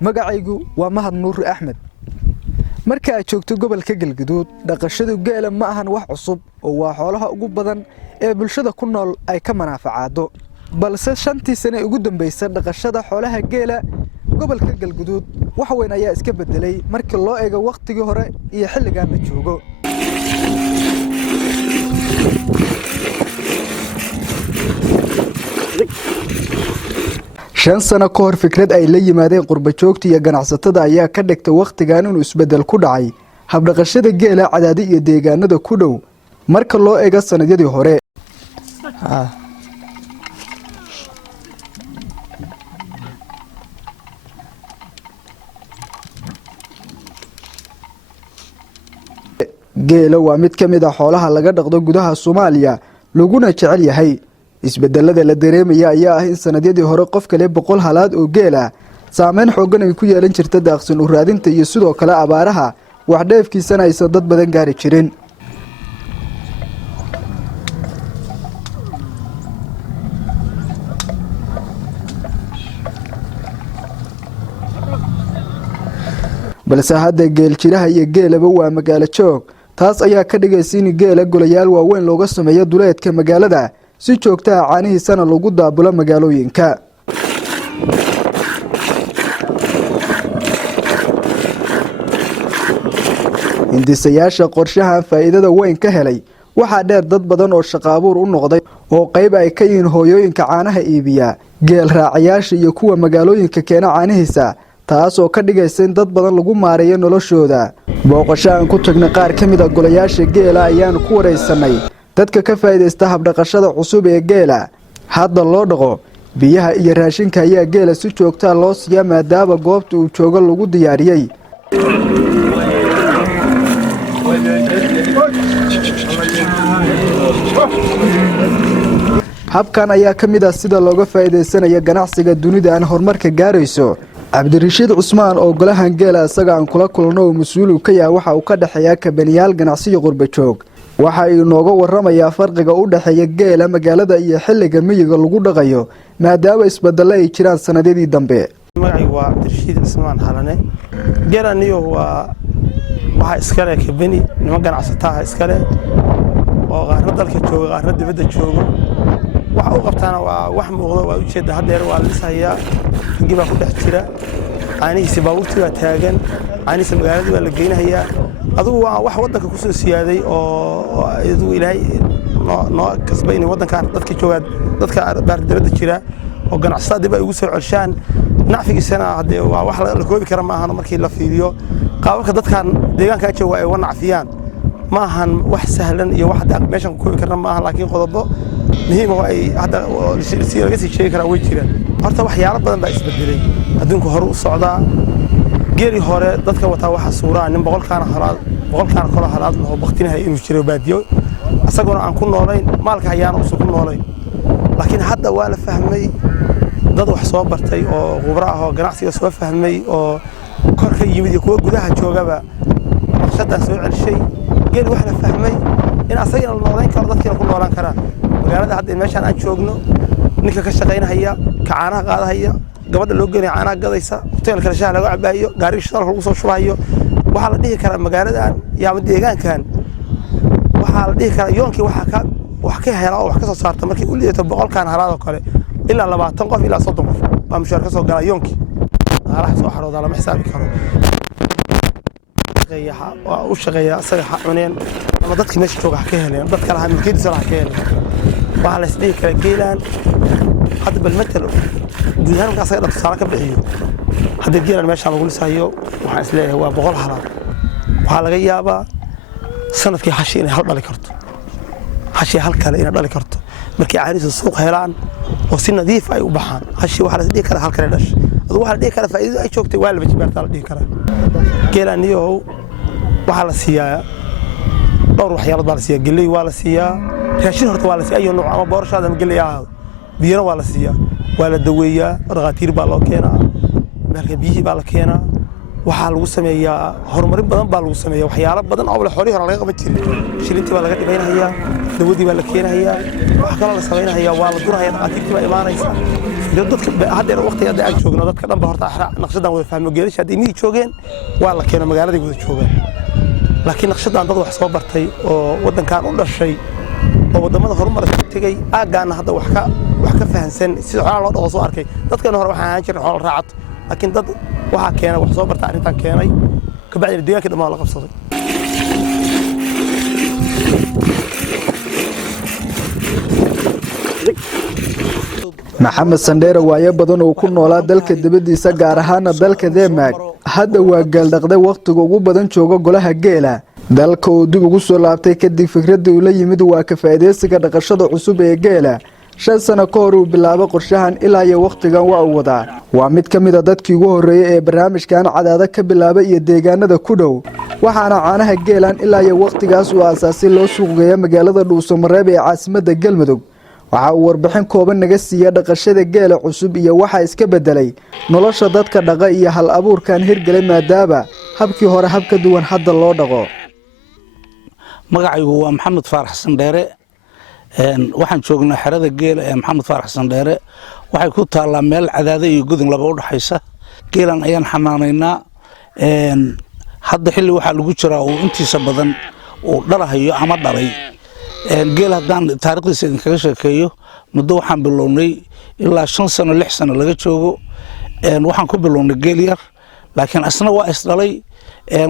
magacaygu waa Mahad Nuur Axmed marka aad joogto gobolka Galgaduud dhaqashadu geela ma ahan wax cusub oo waa xoolaha ugu badan ee bulshada ku nool ay ka manaafacaado balse 5 sano ugu dambeysay dhaqashada xoolaha geela gobolka Galgaduud wax weyn ayaa iska bedelay markii loo eego waqtigii hore iyo xilligan la joogo shan sano ka hor fikrad ay la yimaadeen qurba joogta iyo ganacsatada ayaa ka dhigtay waqtigan inuu isbedel ku dhacay habdhaqashada geela cadaadi iyo deegaanada ku dhow marka loo eego sanadiyadii hore geela waa mid ka mid ah xoolaha laga dhaqdo gudaha Soomaaliya laguna jecel yahay isbedelada la dareemaya ayaa ah in sanadiyadii hore qof kale 100 halaad oo geela saameyn xoogan ay ku yeelan jirtay daaqsin u raadinta iyo sidoo kale abaaraha wax dheefkiisana aysan dad badan gaari jirin balse hadda geel jiraha iyo geelaba waa magaalo joog taas ayaa ka dhigaysa in geela golayaal waaweyn looga sameeyo duleedka magaalada si joogto ah caanihiisana lagu daabulo magaalooyinka hindisayaasha qorshahan faa'iidada weyn ka helay waxa dheer dad badan oo shaqo abuur u noqday oo qayb ay ka yihiin hooyooyinka caanaha iibiya geel raacayaasha iyo kuwa magaalooyinka keena caanihiisa taas oo ka dhigaysa in dad badan lagu maareeyo noloshooda booqasho aan ku tagnay qaar ka mid ah golayaasha geela ayaan ku wareysanay dadka ka faa'iideysta habdhaqashada cusub ee geela hadda loo dhaqo biyaha iyo raashinka ayaa geela si joogto ah loo siiyaa maadaama goobta uu joogo lagu diyaariyay habkan ayaa ka mid ah sida looga faa'iideysanayo ganacsiga dunida aan horumarka gaarayso Cabdirashiid Cusmaan oo golahan geela asaga aan kula kulno oo mas'uul ka yahay waxa uu ka dhaxeeyaa kabaniyaal ganacsiga qurba joog waxa ay nooga waramayaa farqiga u dhaxeeya geela magaalada iyo xilliga miyiga lagu dhaqayo maadaama isbedel ay jiraan sanadadii dambe magacaygu waa Cabdirashiid Cusmaan Xalane geelaniyo waxa iska leh kabani niman ganacsataa iska leh oo qaarna dalka jooga qaarna dibadda jooga waxa uu qabtaana waa wax muuqdo waa ujeeda hadeer waa la sahayaa giba ku dhex jira caanihiisa baabuurtii waa taagan caanihiisa magaalada waa la geynayaa adigu waa wax wadanka ku soo siyaaday oo adigu ilaahay noo kasbay in wadanka dadka jooga dadka dibadda jira oo ganacsatada dib ay ugu soo celshaan nacfigiisana hadee waa wax la koobi kara ma ahan markii la fiiriyo qaabka dadkan deegaanka jooga ay wanacfiyaan ma ahan wax sahlan iyo wax meeshan ku koobi karna ma ahan laakiin qodobo muhiim ah ay hadda si laga sii sheegi karaa way jiraan horta waxyaalo badan baa isbedelay adduunku hore u socdaa geeri hore dadka wata waxa suuraa nin boqolkaana kala halaad loo waqtinahay inuu jiro baadiyo asaguna aan ku noolayn maalka ayaana u ku noolayn laakiin hadda waa la fahmay dad wax soo bartay oo khubaro ah oo ganacsiga soo fahmay oo kor ka yimid iyo kuwa gudaha joogaba naqshadan soo celshay geeri wax la fahmay in asagana la noolayn karo dadkina ku noolaan karaan magaalada hadda meeshan aan joogno ninka ka shaqeynaya kacaanaha qaadahaya gabadha loo geeyo caanaha gadaysa hoteelka shaah laga cabayo gaari shidaalka lagu soo shubayo waxa la dhihi karaa magaaladan yaama deegaankan waxa la dhihi karaa yoonkii wax ka hela oo wax ka soo saarta markii uu liidato 100 halaad oo kale ilaa 20 qof ilaa 30 qof waa mushaar ka soo gala yoonkii halaha soo xarooda lama xisaabi karo waa u shaqeeya asaga cuneen ama dadkii meesha jooga ka heleen dadka laha milkiidiisa ka heleen waxa la isdhihi karaa geelan hadda bal matalo gudahaan ka asaga tusaale ka bixiyo hadda geelan meesha lagu lisayo waxaan isleeyahay waa 100 halaad waxa laga yaabaa sanadkii hashi inay hal dhali karto hashi hal kale inay dhali karto markii caanihiisa suuq helaan oo si nadiif ay u baxaan hashi waxa la isdhihi karaa hal kale dhash adoo waxa la dhihi karaa faa'iido ay joogtay waa la bajibaarta la dhihi karaa geelaniyo waxa la siiyaa dhowr waxyaalood baa la siiyaa galley waa la siiyaa raashin horta waa la siiyaa ayo nooc ama boorashaada ama galley ahaado biyana waa la siiyaa waa la daweeyaa dhaqaatiir baa loo keenaa marka biyihii baa la keenaa waxaa lagu sameeyaa horumarin badan baa lagu sameeyaa waxyaalo badan oo xoolihii hore laga qaban jiray shilintii baa laga dhibaynayaa dawadii baa la keenayaa wax kale la samaynayaa waa la durayaa dhaqaatiirtii baa imaanaysa dadka hadda waqtiga aad joogno dadka dhan ba horta naqshadan wada fahmo geelasha hadii mid joogeen waa la keenay magaalada wada joogaan laakiin naqshadan dad wax soo bartay oo wadankan u dhashay oo wadamada horumarka tagay aagaana hadda wax ka fahansan sida xoolaha loo dhaqo soo arkay dadkan hore waxa aan jirin xoolo raacad laakiin dad waxa keenay wax soo bartay arrintan keenay ka bacdi deegaanka dhammaan la qabsaday maxamed sandheere waayo badan oo ku noolaa dalka dibadiisa gaar ahaana dalka Denmark hadda waa gaaldhaqday waqtiga ugu badan jooga golaha geela dalka oo dib ugu soo laabtay kadib fikradda uu la yimid waa ka faa'iideysiga dhaqashada cusub ee geela 5 sano ka hor uu bilaabay qorshahan ilaa iyo waqtigan waa uu wadaa waa mid ka mid ah dadkii ugu horeeyay ee barnaamijkan cadaada ka bilaabay iyo deegaanada ku dhow waxaana caanaha geelan ilaa iyo waqtigaas uu aasaasay loo suuqgeeyo magaalada Dhuusamareeb ee caasimadda Galmudug waxa uu warbixin kooban naga siiyay dhaqashada geela cusub iyo waxa iska bedelay nolosha dadka dhaqa iyo hal abuurkan hirgalay maadaaba habkii hore hab ka duwan hadda loo dhaqo magacaygu waa maxamed faarax sandheere waxaan joognaa xerada geela ee maxamed faarax sandheere waxay ku taalaa meel cadaada iyo gudun laba u dhaxaysa geelan ayaan xanaanaynaa hadda xilli waxaa lagu jiraa uu intiisa badan uu dhalahayo ama dhalay geel haddaan taariikhdiisa idinkaga sheekeeyo muddo waxaan bilownay ilaa 5 sano 6 sano laga joogo waxaan ku bilownay geel yar laakiin asna waa isdhalay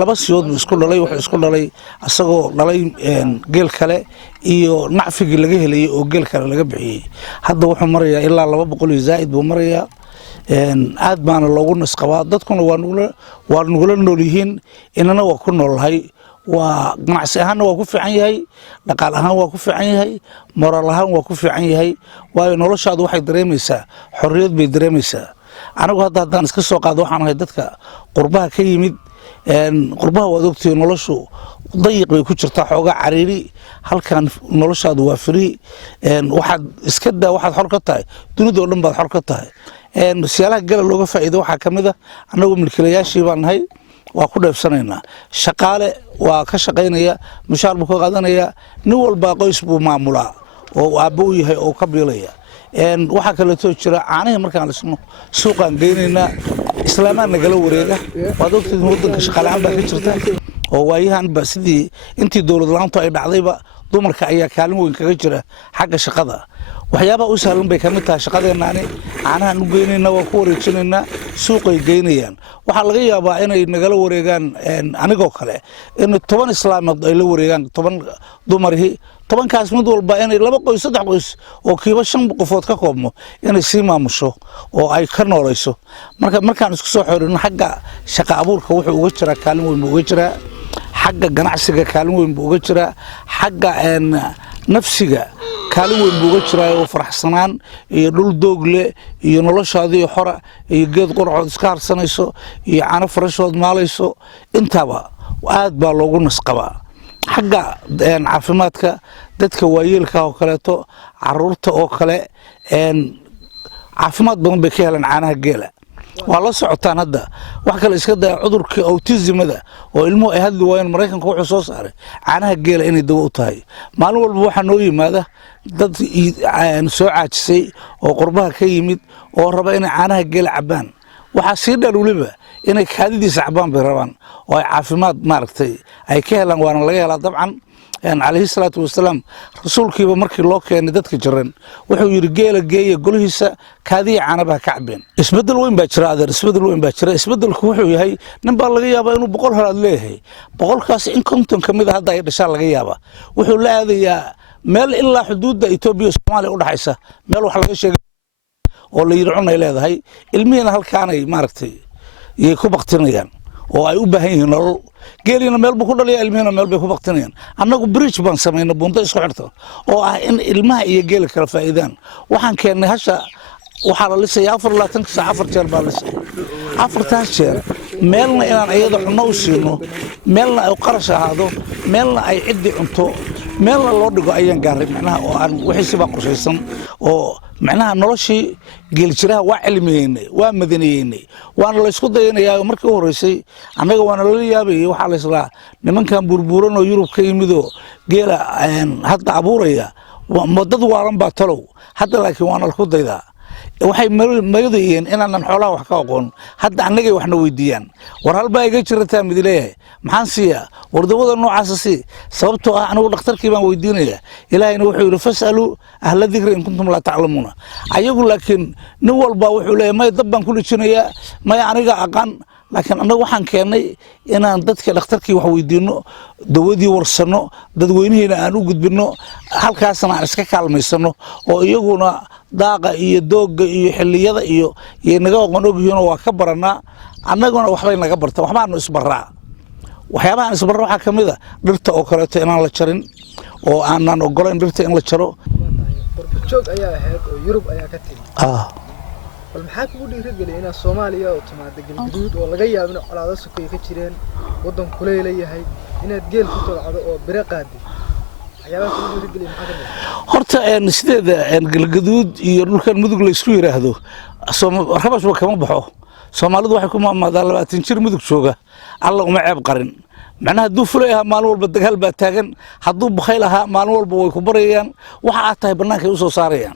laba siyood buu isku dhalay wuxuu isku dhalay asagoo dhalay geel kale iyo nacfigii laga helay oo geel kale laga bixiyay hadda wuxuu marayaa ilaa 200 zaid buu marayaa aad baana loogu nasqabaa dadkuna waa nugula nool yihiin inana waa ku noolahay waa ganacsi ahaanna waa ku fiican yahay dhaqaal ahaan waa ku fiican yahay moraal ahaan waa ku fiican yahay waayo noloshaadu waxay dareemaysaa xorriyad bay dareemaysaa anigu haddaan iska soo qaado waxaan ahay dadka qurbaha ka yimid qurbaha waad ogtihiin noloshu dayiq bay ku jirtaa xoogaa cariiri halkan noloshaadu waa free waxaad iska daa waxaad xor ka tahay dunida oo dhan baad xor ka tahay siyaalaha gala looga faa'iido waxaa ka mid ah annagu milkiilayaashii baan nahay waa ku dheefsanaynaa shaqaale waa ka shaqaynaya mushaar buu ka qaadanaya nin walba qoys buu maamulaa oo aabbo u yahay oo ka biilaya waxaa kaleetoo jira caanihii markaan dhisno suuqaan geynaynaa islaamaan nagala wareega waad ogtihiin waddanka shaqaale-aan baa ka jirta oo waayahanba sidii intii dowlad la-aantu ay dhacdayba dumarka ayaa kaalin weyn kaga jira xagga shaqada waxyaabaha u sahlan bay ka mid tahay shaqadeennaani caanahaan u geynaynaa waa ku wareejinaynaa suuqay geynayaan waxaa laga yaabaa inay nagala wareegaan anigoo kale in 10 islaamood ay la wareegaan 10 dumarihii 10kaas mid walba inay 2 qoys 3 qoys oo kiiba 5 qofood ka koobmo inay sii maamusho oo ay ka noolayso markaan isku soo xorino xagga shaqa abuurka wuxuu uga jiraa kaalin weyn uga jiraa xagga ganacsiga kaalin weyn uga jiraa xagga nafsiga kaalin weyn uga jiraa oo faraxsanaan iyo dhul doogle iyo noloshaadii xora iyo geed qurxood iska harsanayso iyo caano farashood maalayso intaba aad baa loogu nasqabaa xagga caafimaadka dadka waayeelka oo kaleeto caruurta oo kale caafimaad badan bay ka helaan caanaha geela waa la socotaan hadda wax kale iska daa cudurka autismada oo ilmuhu ay hadli waayeen Mareykanka wuxuu soo saaray caanaha geela inay dawo u tahay maalin walba waxa noo yimaada dad soo caajisay oo qurbaha ka yimid oo raba inay caanaha geela cabaan waxa sii dhaluliba inay kaadidiisa cabaan bay rabaan oo ay caafimaad maaragtay ay ka helaan waana laga helaa dabcan عليه الصلاة والسلام رسولك بمركي لوكين دتك جرن وحو يرجيل جاي قولهيسا كذي عنبها كعبين اسبدل وين باكر هذا اسبدل وين باكر اسبدل كوحو هي نبى لقى يابا إنه بقول هذا ليه بقول كاس إن كنتم كمذا هذا يرشال لقى يابا وحو لا هذا يا مال إلا حدود إثيوبيا والصومال ولا حيسة مال وحلا شيء ولا يرعون إلى هذا هي المين هالكاني ماركتي يكون بقتنيان oo ay u baahan yihiin nolol geelina meel buu ku dhalay ilmihina meel bay ku baqtinayaan annagu bridge baan sameynay bunta isku xirto oo ah in ilmaha iyo geela kala faa'iidaan waxaan keenay hasha waxa la lisay 24 saac 4 jeer baa lisay 4 jeer meelna inaan ayada cunno u siino meelna ay qarash ahaado meelna ay ciddi cunto meelna loo dhigo ayaan gaaray macnaha oo aan wixiisi baa qorshaysan oo macnaha noloshii geeljiraha waa cilmiyeynay waa madaniyeynay waana la isku dayanayaa markii u horeysay annaga waana lala yaabayay waxaa la islaa nimankan burbuuran oo Yurub ka yimidoo geela hadda abuuraya dad waalan baa talow hadda laakiin waana la ku daydaa waxay magadayeen inaanan xoolaha wax ka aqoon hadda annagay waxna weydiiyaan war halbaa iga jirataa mid leeyahay maxaan siiyaa wardawada noocaas si sababtoo ah anigu dhakhtarkii baan weydiinaya ilaahayna wuxuu yiri fasalu ahla dhikri in kuntum la ta'lamuuna ayagu laakiin nin walba wuxuu leeyahay may dab baan ku dhijinayaa may aniga aqaan laakiin anagu waxaan keenay inaan dadka dhakhtarkii wax weydiino dawadii warsano dadweynaheena aan u gudbino halkaasna aan iska kaalmaysano oo iyaguna daaqa iyo dooga iyo xilliyada iyo naga aqoon ogyihiin waa ka baranaa annaguna waxbay naga bartaa waxbaanu isbaraa waxyaabahan isbarra waxaa ka mid a dhirta oo kaleeto inaan la jarin oo aanan ogolayn dhirta in la jaro qorbojoog ayaa ahayd oo Yurub ayaa ka timid bal maxaa kugu dhiirigeliyay inaad Soomaaliya oo timaado galgaduud oo laga yaabo in colaado sokay ka jireen wadan kuleyl yahay inaad geel ku tolcado oo bire qaadi waxyaabaha kugu dhiirigeliyay maxaa ka mid horta sideeda galgaduud iyo dhulkan mudug la isku yiraahdo rabashba kama baxo Soomaalidu waxay ku maamaadaan 20 jir mudug jooga alla uma ceeb qarin macnaha duu fuleeyaha maalin walba dagaal baa taagan hadduu bakhayl ahaa maalin walba way ku barayaan waxa aad tahay banaanka u soo saarayaan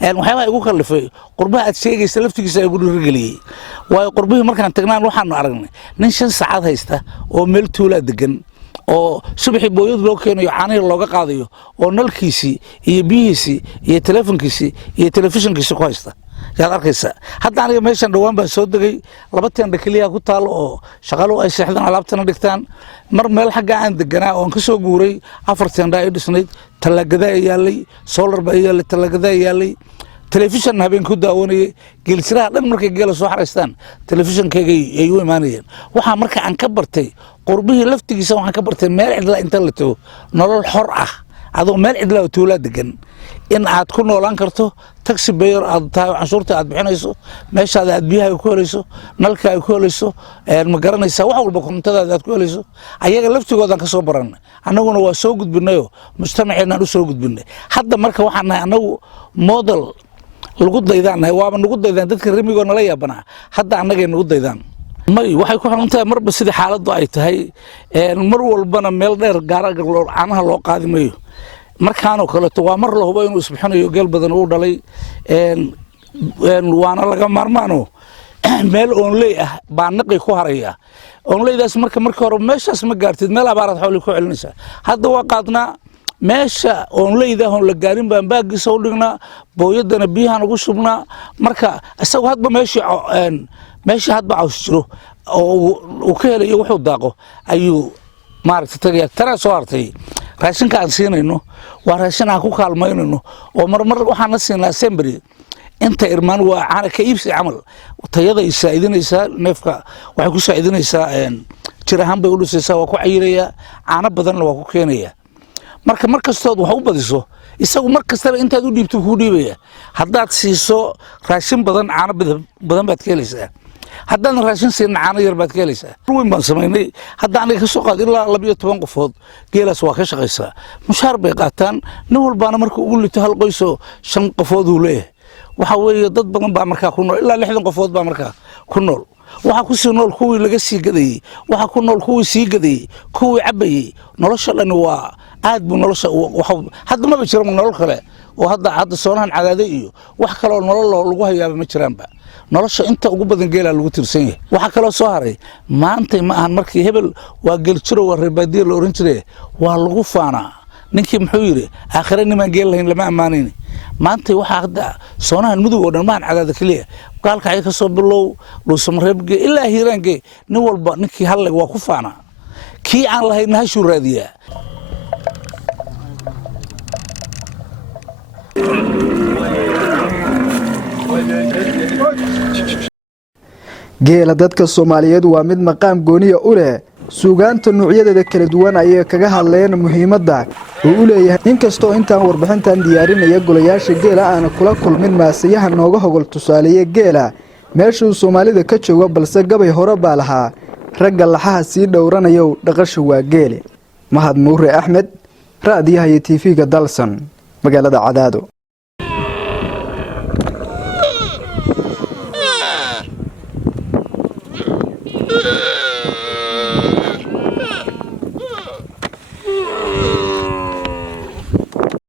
waxyaabaha igu kallifay qurbaha aad sheegaysa laftigiisa ay igu dhiirigeliyay waayo qurbihii markaan tagnaan waxaanu aragnay nin 5 saacad haysta oo meel tuula degan oo subaxii booyad loo keenayo caanaha looga qaadayo oo nalkiisi iyo biyihiisi iyo telefonkiisi iyo telefishinkiisi ku haysta yaad arkaysa hadda aniga meeshan dhawaan baan soo degay laba teen kaliya ku taal oo shaqaalo ay seexdaan alaabtana dhigtaan mar meel xagga aan deganaa oo aan ka soo guuray 4 teen ay dhisnayd talagada yaalay solar ba yaalay talagada yaalay telefishan habeen ku daawanayay geelsiraha dhan markay geela soo xareystaan telefishankayga ay u imaanayeen waxa marka aan ka bartay qurbihii laftigiisa waxaan ka bartay meel cidla inta la tago nolol xor ah adoo meel cidla tuula degan in aad ku noolaan karto taxi bayer aad tahay canshuurta aad bixinayso meeshaada aad biyaha ku helayso nalka ay ku helayso ma garanaysaa wax walba koontada aad ku helayso ayaga laftigooda ka soo baran annaguna waa soo gudbinayo mujtamaceena u soo gudbinay hadda marka waxaan nahay annagu model lagu daydaan waaba nagu daydaan dadka rimigo nala yaabana hadda annaga nagu daydaan may waxay ku xanuuntaa marba sida xaaladdu ay tahay mar walbana meel dheer gaaraga caanaha loo qaadi mayo markaan oo kale waa mar la hubo inuu isbixinayo geel badan uu dhalay waana laga maarmaano meel oonley ah baa naqi ku haraya oonleydaas markii hore meeshaas ma gaartid meel abaarad xooli ku celinaysa hadda waa qaadnaa meesha oonleyda oo la gaarin baan baagiisa u dhignaa booyadana biyahan ugu shubnaa marka isagu hadba meesha hadba caws jiro oo uu ka helayo wuxuu daaqo ayuu maaragtay tagaya tana soo hartay raashinka aan siinayno waa raashin aan ku kaalmaynayno oo marmar waxaan la siinaa sembri inta irmaan waa caana ka iibsi camal tayada ay saaidinaysaa neefka waxay ku saaidinaysaa jir ahaan bay u dhisaysaa waa ku cayirayaa caano badanna waa ku keenaya marka markastood wax u badiso isagu markastaba intaad u dhiibto kuu dhiibaya haddaad siiso raashin badan caano badan baad ka helaysaa haddaan raashin siin caano yar baad ka helaysaa weyn baan samaynay hadda aniga ka soo qaad ilaa 12 qofood geelaas waa ka shaqaysaa mushaar bay qaataan nin walbaana marka ugu lito hal qoys oo 5 qofood uu leeyahay waxa weeye dad badan baa markaa ku nool ilaa 60 qofood baa markaa ku nool waxa ku sii nool kuwii laga sii gadayay waxa ku nool kuwii sii gadayay kuwii cabayay nolosha dhan waa aad buu nolosha hadda ma jiro nolol kale oo hadda soonahan cadaade iyo wax kale oo nolol lagu hayaaba ma jiraanba nolosha inta ugu badan geela lagu tirsan yahay waxa kale soo haray maanta ma ahan markii hebel waa geel jiro waa reebadiir la oran jiray waa lagu faanaa ninkii muxuu yiri aakhira niman geel lahayn lama amaanayn maanta waxa hadda soonahan mudug oo dhan ma cadaade kaliya qaalka ay ka soo bilow dhuusamareebge ilaa hiiraange nin walba ninkii hal waa ku faanaa kii aan lahayn hashu raadiya geela dadka Soomaaliyeed waa mid maqaam gooniya u leh suugaanta nuucyadeeda kala duwan ayay kaga hadleen muhiimadda uu u leeyahay inkastoo intaan warbixintan diyaarinaya golayaasha geela aan kula kulmin maasayaha nooga hogol tusaaleeye geela meeshuu Soomaalida ka joogo balse gabay hore baa lahaa ragga laxaha sii dhowranayow dhaqashu waa geele. Mahad Nuure Axmed, raadiyaha iyo TV-ga Dalsan, magaalada Cadaado.